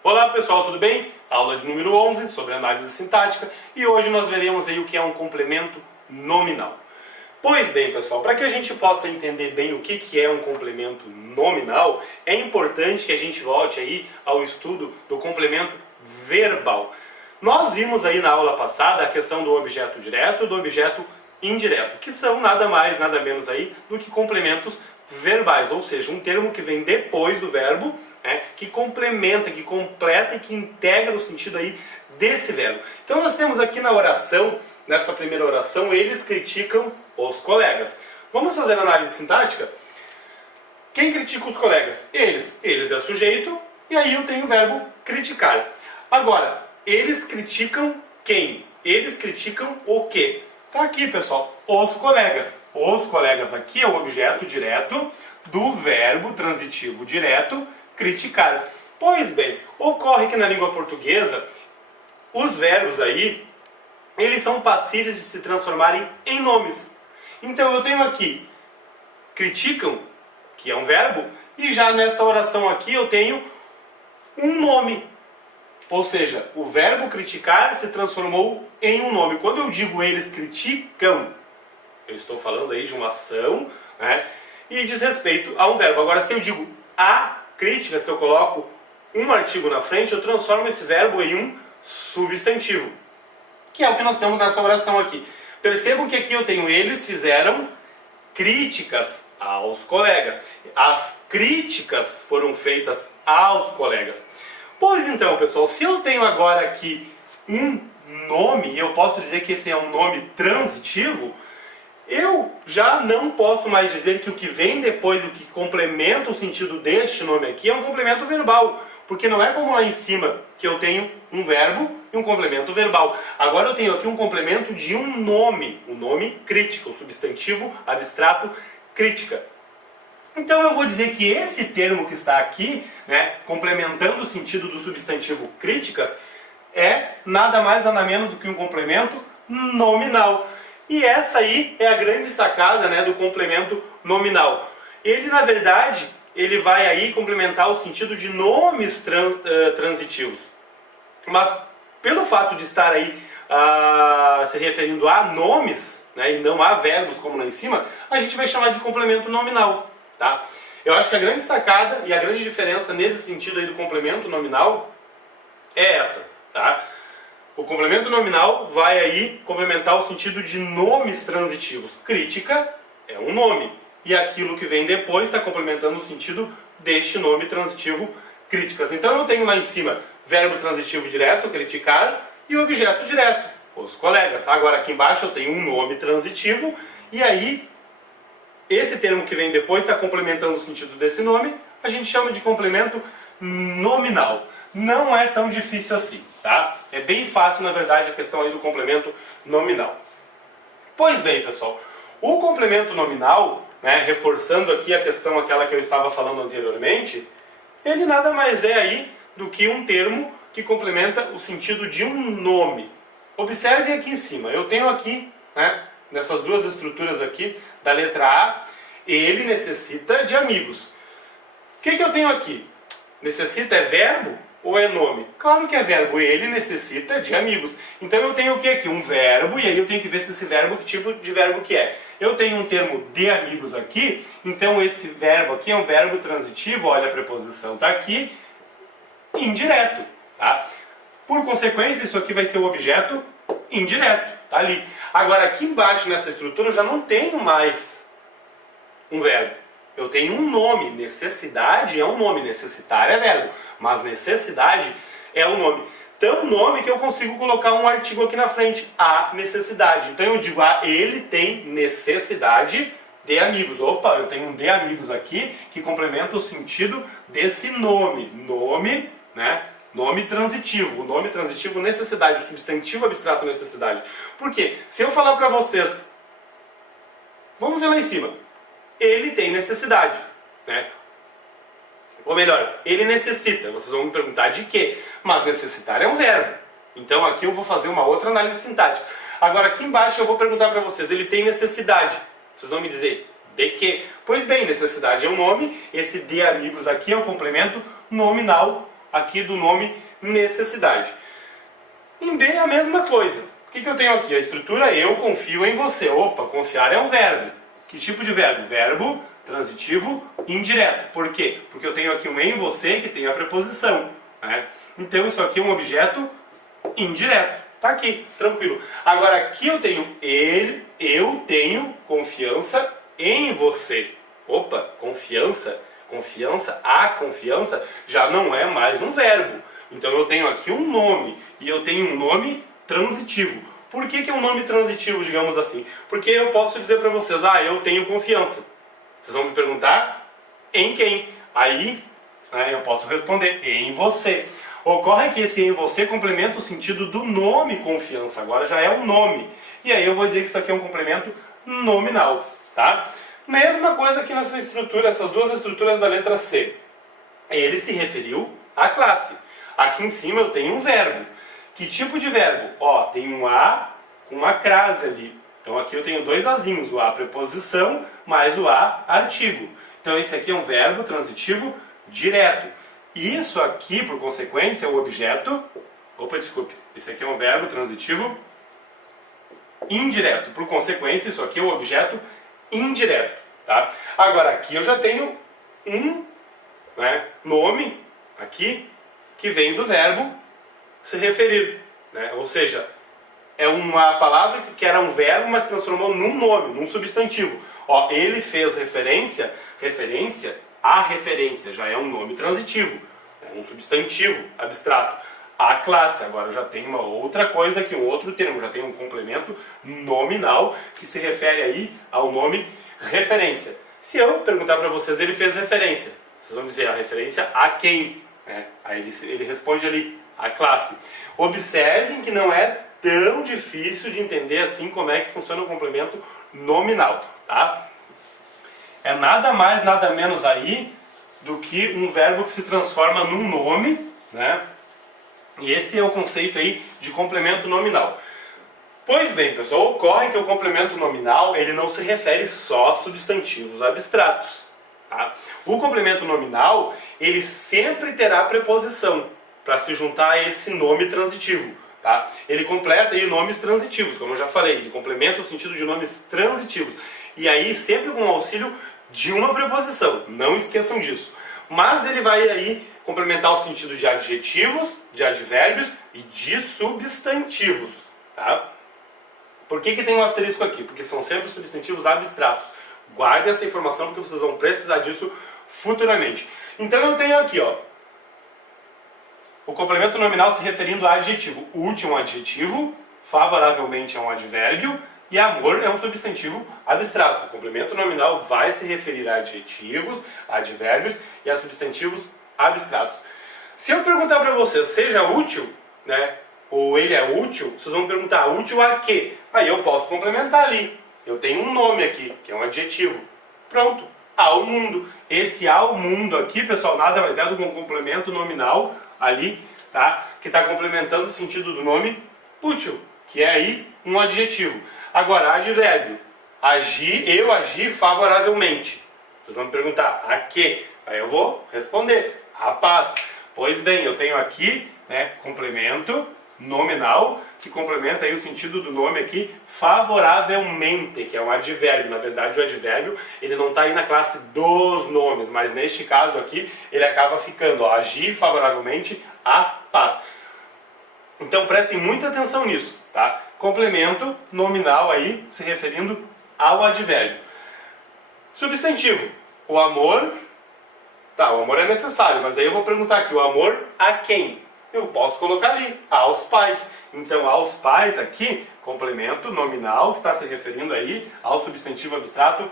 Olá pessoal, tudo bem? Aula de número 11 sobre análise sintática e hoje nós veremos aí o que é um complemento nominal. Pois bem pessoal, para que a gente possa entender bem o que é um complemento nominal, é importante que a gente volte aí ao estudo do complemento verbal. Nós vimos aí na aula passada a questão do objeto direto e do objeto indireto, que são nada mais, nada menos aí do que complementos verbais, ou seja, um termo que vem depois do verbo, que complementa, que completa e que integra o sentido aí desse verbo. Então nós temos aqui na oração, nessa primeira oração, eles criticam os colegas. Vamos fazer análise sintática? Quem critica os colegas? Eles. Eles é sujeito e aí eu tenho o verbo criticar. Agora, eles criticam quem? Eles criticam o quê? Está aqui, pessoal, os colegas. Os colegas aqui é o objeto direto do verbo transitivo direto criticar. Pois bem, ocorre que na língua portuguesa, os verbos aí, eles são passíveis de se transformarem em nomes. Então eu tenho aqui, criticam, que é um verbo, e já nessa oração aqui eu tenho um nome. Ou seja, o verbo criticar se transformou em um nome. Quando eu digo eles criticam, eu estou falando aí de uma ação, e diz respeito a um verbo. Agora, se eu digo a crítica, se eu coloco um artigo na frente, eu transformo esse verbo em um substantivo, que é o que nós temos nessa oração aqui. Percebam que aqui eu tenho eles fizeram críticas aos colegas. As críticas foram feitas aos colegas. Pois então, pessoal, se eu tenho agora aqui um nome, e eu posso dizer que esse é um nome transitivo, eu já não posso mais dizer que o que vem depois, o que complementa o sentido deste nome aqui, é um complemento verbal. Porque não é como lá em cima, que eu tenho um verbo e um complemento verbal. Agora eu tenho aqui um complemento de um nome, o nome crítica, o substantivo abstrato crítica. Então eu vou dizer que esse termo que está aqui, complementando o sentido do substantivo críticas, é nada mais nada menos do que um complemento nominal. E essa aí é a grande sacada do complemento nominal. Ele, na verdade, ele vai aí complementar o sentido de nomes transitivos. Mas, pelo fato de estar aí se referindo a nomes, e não a verbos como lá em cima, a gente vai chamar de complemento nominal. Tá? Eu acho que a grande sacada e a grande diferença nesse sentido aí do complemento nominal é essa. Tá? O complemento nominal vai aí complementar o sentido de nomes transitivos. Crítica é um nome. E aquilo que vem depois está complementando o sentido deste nome transitivo críticas. Então eu tenho lá em cima verbo transitivo direto, criticar, e objeto direto, os colegas. Agora aqui embaixo eu tenho um nome transitivo, e aí esse termo que vem depois está complementando o sentido desse nome, a gente chama de complemento nominal. Não é tão difícil assim, tá? É bem fácil, na verdade, a questão aí do complemento nominal. Pois bem, pessoal, o complemento nominal, reforçando aqui a questão aquela que eu estava falando anteriormente, ele nada mais é aí do que um termo que complementa o sentido de um nome. Observem aqui em cima, eu tenho aqui, nessas duas estruturas aqui, da letra A, ele necessita de amigos. O que eu tenho aqui? Necessita é verbo ou é nome? Claro que é verbo, ele necessita de amigos. Então eu tenho o que aqui? Um verbo, e aí eu tenho que ver se esse verbo, que tipo de verbo que é. Eu tenho um termo de amigos aqui, então esse verbo aqui é um verbo transitivo, olha a preposição está aqui, indireto. Tá? Por consequência, isso aqui vai ser o objeto indireto, tá ali. Agora aqui embaixo nessa estrutura eu já não tenho mais um verbo. Eu tenho um nome, necessidade é um nome, necessitar é verbo, mas necessidade é um nome. Tão nome que eu consigo colocar um artigo aqui na frente, a necessidade. Então eu digo, ele tem necessidade de amigos. Opa, eu tenho um de amigos aqui que complementa o sentido desse nome. Nome, nome transitivo. O nome transitivo, necessidade, o substantivo abstrato necessidade. Por quê? Se eu falar para vocês, vamos ver lá em cima. Ele tem necessidade, Ou melhor, ele necessita. Vocês vão me perguntar de quê? Mas necessitar é um verbo. Então aqui eu vou fazer uma outra análise sintática. Agora aqui embaixo eu vou perguntar para vocês, ele tem necessidade. Vocês vão me dizer, de quê? Pois bem, necessidade é um nome, esse de amigos aqui é o complemento nominal aqui do nome necessidade. Em B é a mesma coisa. O que eu tenho aqui? A estrutura eu confio em você. Opa, confiar é um verbo. Que tipo de verbo? Verbo transitivo indireto. Por quê? Porque eu tenho aqui um em você que tem a preposição, né? Então isso aqui é um objeto indireto. Tá aqui, tranquilo. Agora aqui eu tenho ele, eu tenho confiança em você. Opa, confiança, a confiança já não é mais um verbo. Então eu tenho aqui um nome, e eu tenho um nome transitivo. Por que é um nome transitivo, digamos assim? Porque eu posso dizer para vocês, eu tenho confiança. Vocês vão me perguntar, em quem? Aí, eu posso responder, em você. Ocorre que esse em você complementa o sentido do nome confiança, agora já é um nome. E aí eu vou dizer que isso aqui é um complemento nominal, tá? Mesma coisa aqui nessa estrutura, essas duas estruturas da letra C. Ele se referiu à classe. Aqui em cima eu tenho um verbo. Que tipo de verbo? Tem um A com uma crase ali. Então aqui eu tenho dois azinhos, o A preposição mais o A artigo. Então esse aqui é um verbo transitivo direto. Isso aqui, por consequência, é o objeto... Esse aqui é um verbo transitivo indireto. Por consequência, isso aqui é o objeto indireto. Tá? Agora aqui eu já tenho um nome aqui que vem do verbo se referir, né? Ou seja, é uma palavra que era um verbo, mas transformou num nome, num substantivo. Ele fez referência à referência, já é um nome transitivo, é um substantivo abstrato. A classe, agora eu já tenho uma outra coisa aqui, um outro termo, já tenho um complemento nominal que se refere aí ao nome referência. Se eu perguntar para vocês, ele fez referência, vocês vão dizer a referência a quem? Aí ele responde ali, a classe. Observem que não é tão difícil de entender assim como é que funciona o complemento nominal, tá? É nada mais, nada menos aí do que um verbo que se transforma num nome, né? E esse é o conceito aí de complemento nominal. Pois bem, pessoal, ocorre que o complemento nominal ele não se refere só a substantivos abstratos. Tá? O complemento nominal ele sempre terá preposição para se juntar a esse nome transitivo. Tá? Ele completa aí nomes transitivos, como eu já falei, ele complementa o sentido de nomes transitivos. E aí sempre com o auxílio de uma preposição, não esqueçam disso. Mas ele vai aí complementar o sentido de adjetivos, de advérbios e de substantivos. Tá? Por que tem um asterisco aqui? Porque são sempre substantivos abstratos. Guardem essa informação porque vocês vão precisar disso futuramente. Então eu tenho aqui, o complemento nominal se referindo a adjetivo. Útil é um adjetivo, favoravelmente é um advérbio e amor é um substantivo abstrato. O complemento nominal vai se referir a adjetivos, advérbios e a substantivos abstratos. Se eu perguntar para vocês, seja útil, né, ou ele é útil, vocês vão perguntar, útil a quê? Aí eu posso complementar ali. Eu tenho um nome aqui, que é um adjetivo. Pronto, ao mundo. Esse ao mundo aqui, pessoal, nada mais é do que um complemento nominal ali, tá? Que está complementando o sentido do nome útil, que é aí um adjetivo. Agora, advérbio. Eu agi favoravelmente. Vocês vão me perguntar, a quê? Aí eu vou responder, a paz. Pois bem, eu tenho aqui, né, complemento nominal, que complementa aí o sentido do nome aqui, favoravelmente, que é um advérbio. Na verdade, o advérbio, ele não está aí na classe dos nomes, mas neste caso aqui, ele acaba ficando, agir favoravelmente à paz. Então, prestem muita atenção nisso, tá? Complemento nominal aí, se referindo ao advérbio. Substantivo, o amor, tá, o amor é necessário, mas aí eu vou perguntar aqui, o amor a quem? Eu posso colocar ali, aos pais. Então, aos pais aqui, complemento nominal, que está se referindo aí ao substantivo abstrato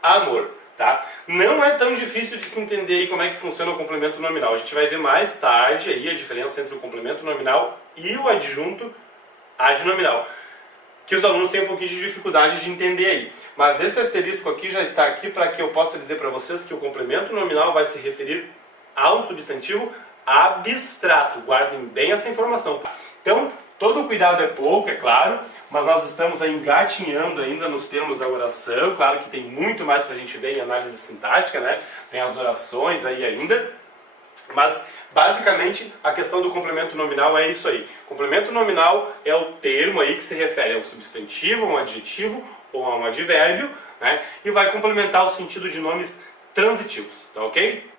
amor. Tá? Não é tão difícil de se entender aí como é que funciona o complemento nominal. A gente vai ver mais tarde aí a diferença entre o complemento nominal e o adjunto adnominal, que os alunos têm um pouquinho de dificuldade de entender aí. Mas esse asterisco aqui já está aqui para que eu possa dizer para vocês que o complemento nominal vai se referir a um substantivo abstrato. Guardem bem essa informação. Então, todo cuidado é pouco, é claro, mas nós estamos aí engatinhando ainda nos termos da oração. Claro que tem muito mais para a gente ver em análise sintática, né? Tem as orações aí ainda. Mas, basicamente, a questão do complemento nominal é isso aí. Complemento nominal é o termo aí que se refere a um substantivo, a um adjetivo ou a um advérbio, né? E vai complementar o sentido de nomes transitivos, tá ok?